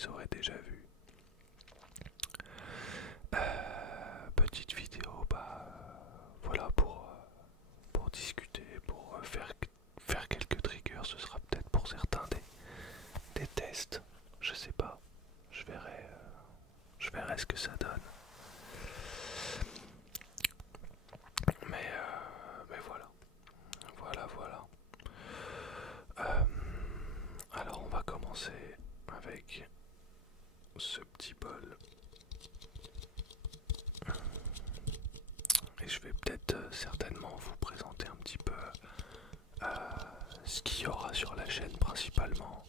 les auraient déjà vus. Petite vidéo, voilà pour discuter, pour faire quelques triggers. Ce sera peut-être pour certains des tests, je sais pas, je verrai ce que ça donne. Mais voilà. Alors on va commencer avec ce petit bol. Et je vais peut-être certainement vous présenter un petit peu ce qu'il y aura sur la chaîne principalement,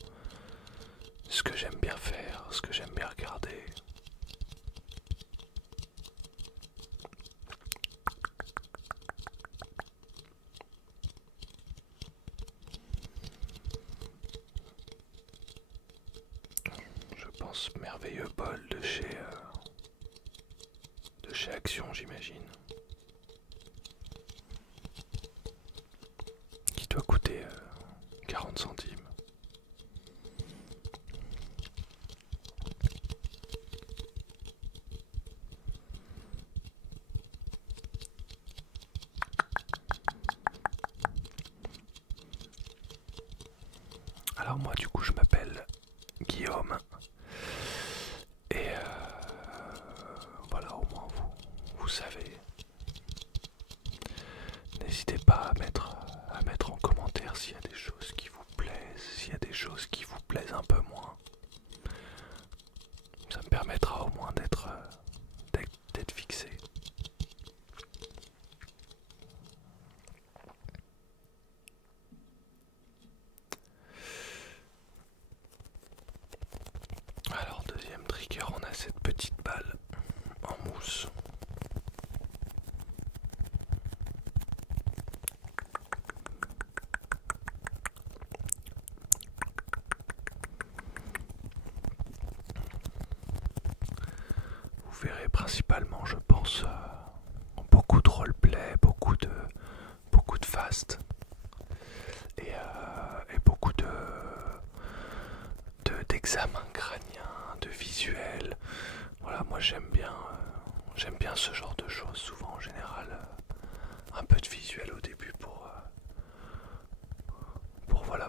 ce que j'aime bien faire, ce que j'aime bien regarder. Je pense merveilleux bol de chez Action, j'imagine, qui doit coûter 40 centimes. Alors moi du coup je m'appelle Guillaume et voilà, au moins vous savez. N'hésitez pas à mettre en commentaire s'il y a des choses qui vous plaisent, s'il y a des choses qui vous plaisent un peu moins. Ça me permettra au moins d'être fixé. Alors deuxième trigger, on a cette petite balle en mousse. Vous verrez principalement, je pense, beaucoup de roleplay, beaucoup de fast et beaucoup d'examens crâniens, de visuels. Voilà, moi j'aime bien ce genre de choses, souvent en général un peu de visuel au début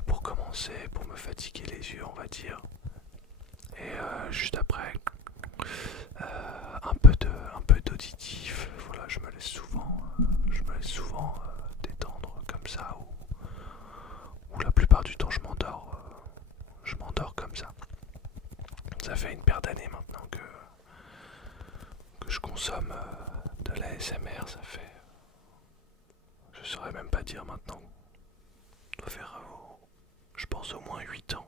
pour commencer, pour me fatiguer les yeux, on va dire, et juste après un peu d'auditif. Voilà, je me laisse souvent détendre comme ça, ou la plupart du temps je m'endors comme ça. Ça fait une paire d'années maintenant que je consomme de la SMR. Ça fait, je saurais même pas dire maintenant, ça doit faire je pense au moins 8 ans.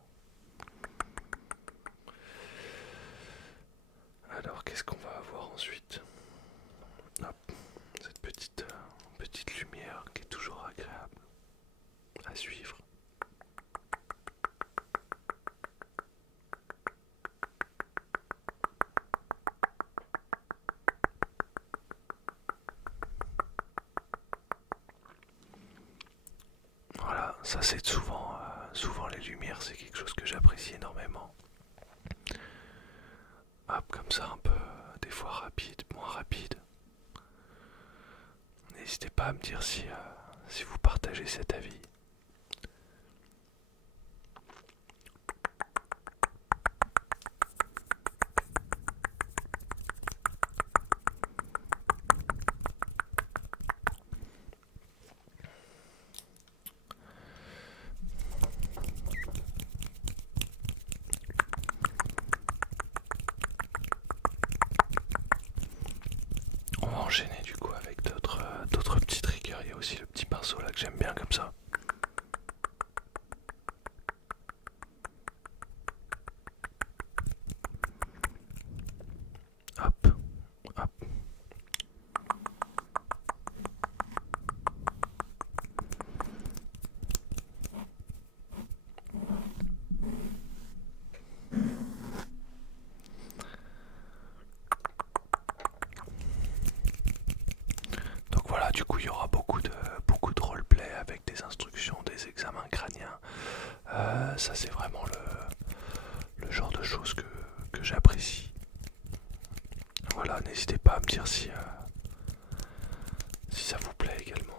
Alors qu'est-ce qu'on va avoir ensuite? Hop, cette petite lumière qui est toujours agréable à suivre. Voilà, ça c'est souvent les lumières, c'est quelque chose que j'apprécie énormément. Hop, comme ça un peu, des fois rapide, moins rapide. N'hésitez pas à me dire si vous partagez cet avis. On va enchaîner du coup avec d'autres petits triggers. Il y a aussi le petit pinceau là que j'aime bien comme ça. Hop, hop. Donc voilà, du coup il y aura beaucoup de roleplay avec des instructions, des examens crâniens. Ça c'est vraiment le genre de choses j'apprécie. Voilà, n'hésitez pas à me dire si ça vous plaît également.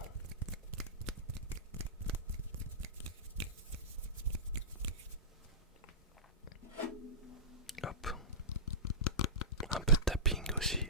Hop. Un peu de tapping aussi.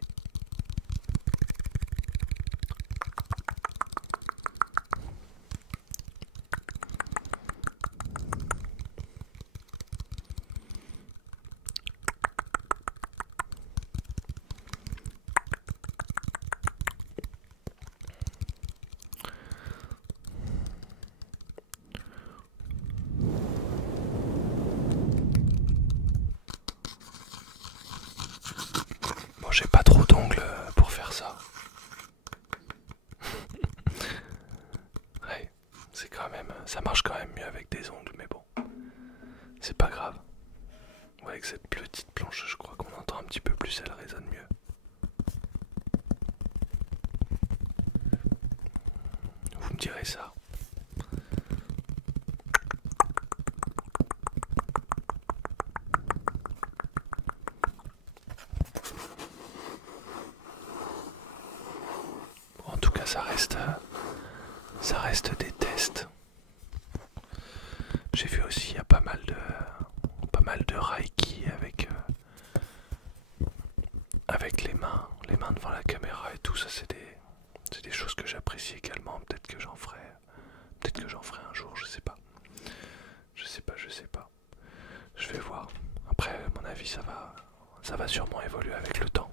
Bon, j'ai pas trop d'ongles pour faire ça. Ouais, c'est quand même, ça marche quand même mieux avec des ongles, mais bon, c'est pas grave. Ouais, avec cette petite planche, je crois qu'on entend un petit peu plus, elle résonne mieux. Vous me direz ça. Bon, en tout cas, ça reste des tests. J'ai vu aussi, il y a pas mal de Reiki avec les mains devant la caméra et tout ça, c'est des choses que j'apprécie également. Peut-être que j'en ferai un jour, je sais pas. Je sais pas. Je vais voir. Après, à mon avis, ça va sûrement évoluer avec le temps.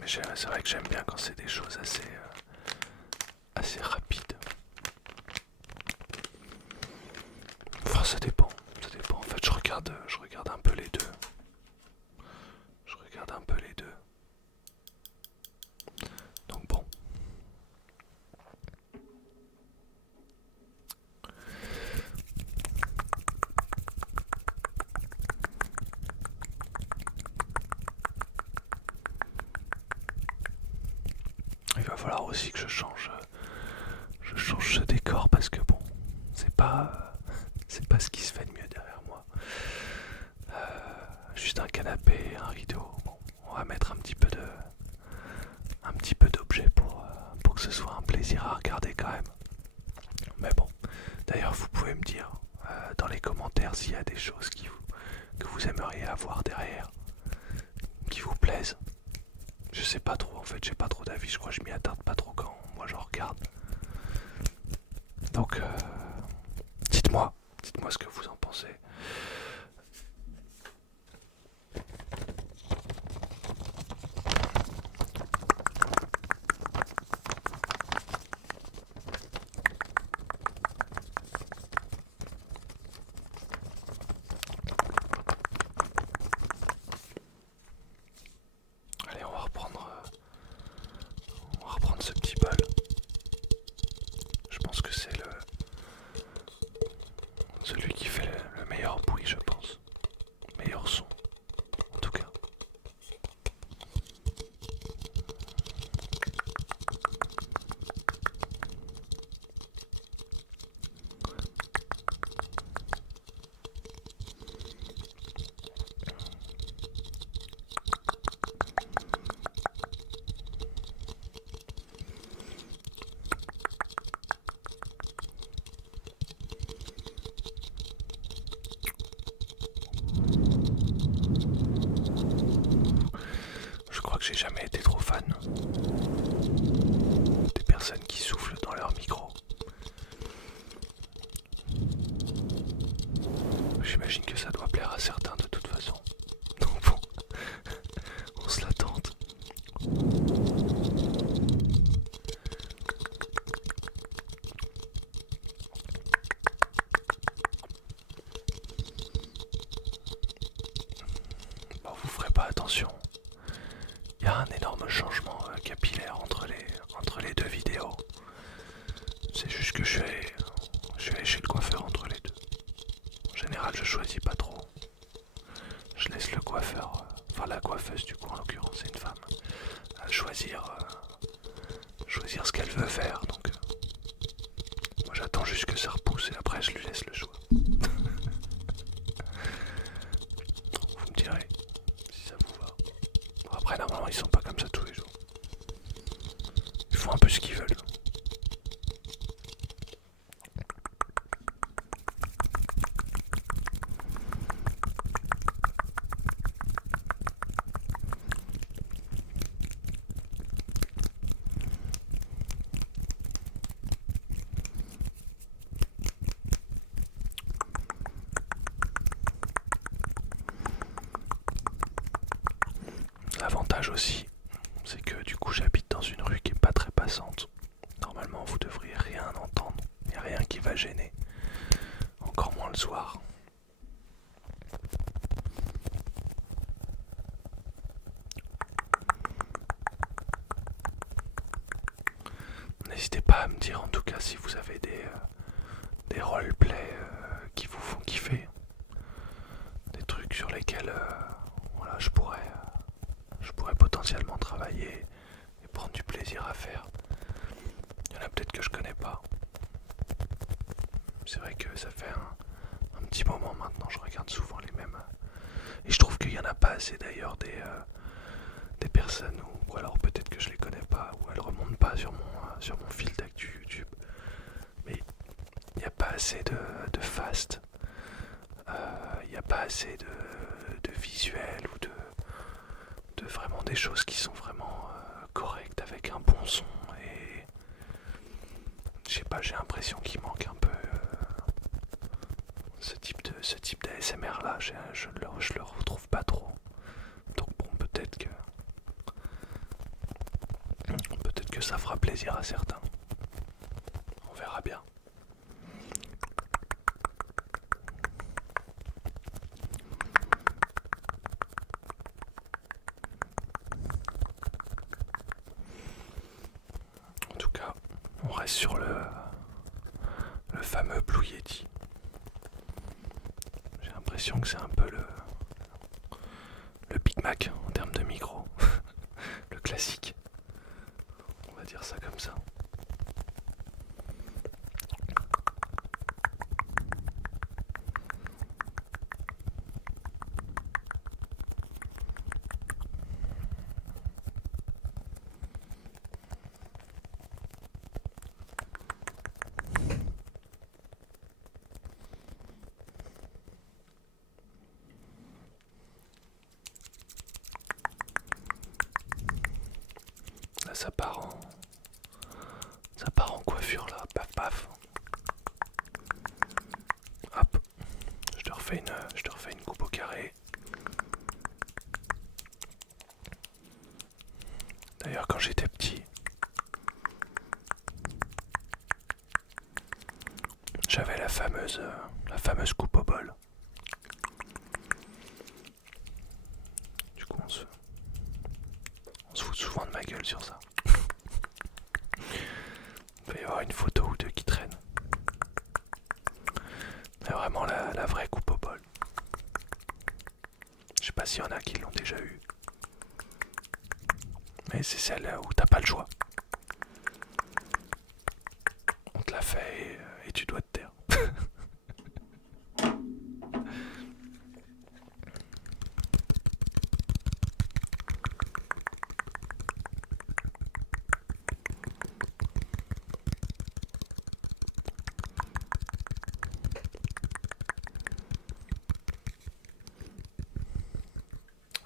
Mais c'est vrai que j'aime bien quand c'est des choses assez rapides. Enfin, ça dépend. En fait, je regarde un peu les deux. Je regarde un peu les deux. Donc bon. Il va falloir aussi que je change ce décor parce que bon, c'est pas ce qui se fait de mieux derrière moi. Juste un canapé, un rideau. Bon, on va mettre un petit peu d'objets pour que ce soit un plaisir à regarder quand même. Mais bon, d'ailleurs vous pouvez me dire dans les commentaires s'il y a des choses que vous aimeriez avoir derrière, qui vous plaisent. Je sais pas trop, en fait j'ai pas trop d'avis, je crois que je m'y attarde pas trop quand moi je regarde. Donc dites-moi ce que vous en pensez. Allez, on va reprendre ce petit bol. Je pense que c'est celui qui fait le meilleur bruit, je pense. Meilleur son, en tout cas. Je crois que j'ai jamais été trop fan des personnes qui soufflent dans leur micro. J'imagine que ça doit plaire à certains de toute façon. Donc bon, on se la tente. Bon, vous ferez pas attention. Il y a un énorme changement capillaire entre les deux vidéos. C'est juste que je suis allé chez le coiffeur entre les deux. En général, je choisis pas trop. Je laisse le coiffeur, enfin la coiffeuse du coup en l'occurrence, c'est une femme, choisir ce qu'elle veut faire. Donc, moi j'attends juste que ça repousse et après je lui laisse le choix. Vous me direz si ça vous va. Bon, après, normalement, ils sont pas comme ça tous les jours. Ils font un peu ce qu'ils veulent. L'avantage aussi, c'est que du coup j'habite dans une rue qui est pas très passante. Normalement vous devriez rien entendre, il n'y a rien qui va gêner, encore moins le soir. N'hésitez pas à me dire en tout cas si vous avez des roleplays qui vous font kiffer, des trucs sur lesquels voilà, je pourrais potentiellement travailler et prendre du plaisir à faire. Il y en a peut-être que je connais pas. C'est vrai que ça fait un petit moment maintenant, je regarde souvent les mêmes. Et je trouve qu'il y en a pas assez d'ailleurs des personnes, ou alors peut-être que je les connais pas, ou elles remontent pas sur mon fil d'actu YouTube. Mais il n'y a pas assez de fast, il n'y a pas assez de visuels ou de vraiment des choses qui sont vraiment correctes avec un bon son. Et je sais pas, j'ai l'impression qu'il manque un peu ce type d'ASMR là, je le retrouve pas trop. Donc bon, peut-être que ça fera plaisir à certains. On verra bien. En tout cas, on reste sur le fameux Blue Yeti. J'ai l'impression que c'est un peu le Big Mac en termes de micro. Le classique. On va dire ça comme ça. Là, ça part en coiffure là, paf paf. Hop, je te refais une coupe au carré. D'ailleurs, quand j'étais petit, j'avais la fameuse coupe au bol. Du coup, on se fout souvent de ma gueule sur ça. Il peut y avoir une photo ou deux qui traînent. Mais vraiment la vraie coupe au bol. Je sais pas s'il y en a qui l'ont déjà eu. Mais c'est celle où t'as pas le choix. On te l'a fait et tu dois te taire.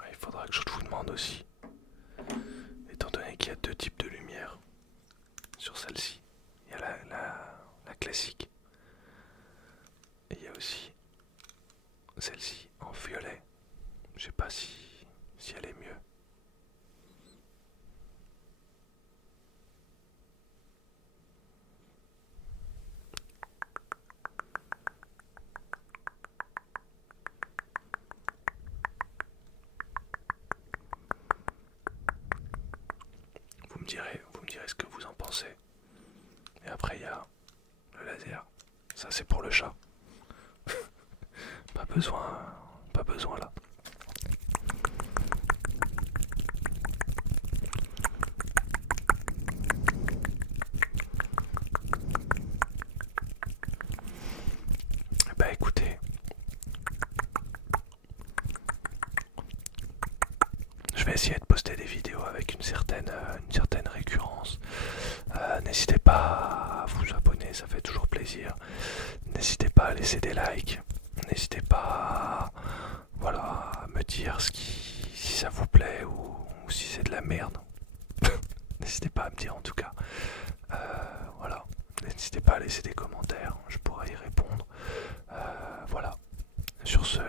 Il faudra que je vous demande aussi, étant donné qu'il y a deux types de lumière sur celle-ci. Il y a la classique et il y a aussi celle-ci en violet. Je sais pas si elle est mieux. Vous me direz ce que vous en pensez. Et après il y a le laser. Ça c'est pour le chat. Pas besoin là. essayer de poster des vidéos avec une certaine récurrence. N'hésitez pas à vous abonner, ça fait toujours plaisir. N'hésitez pas à laisser des likes. N'hésitez pas voilà, à me dire si ça vous plaît ou si c'est de la merde. N'hésitez pas à me dire en tout cas. Voilà. N'hésitez pas à laisser des commentaires, je pourrai y répondre. Voilà. Sur ce,